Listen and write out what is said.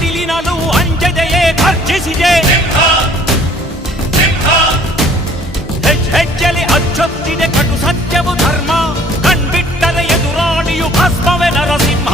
ಸಿಡಿಲಿನಲ್ಲೂ ಅಂಜದೆಯೇ ಗರ್ಜಿಸಿದೆ. ಹೆಜ್ಜೆಲಿ ಅಚ್ಚೊತ್ತಿದೆ ಕಟು ಸತ್ಯವು ಧರ್ಮ, ಕಣ್ಬಿಟ್ಟರೆ ಎದುರಾಳಿಯು ಭಸ್ಮವೇ ನರಸಿಂಹ.